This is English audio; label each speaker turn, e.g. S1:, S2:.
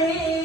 S1: Hare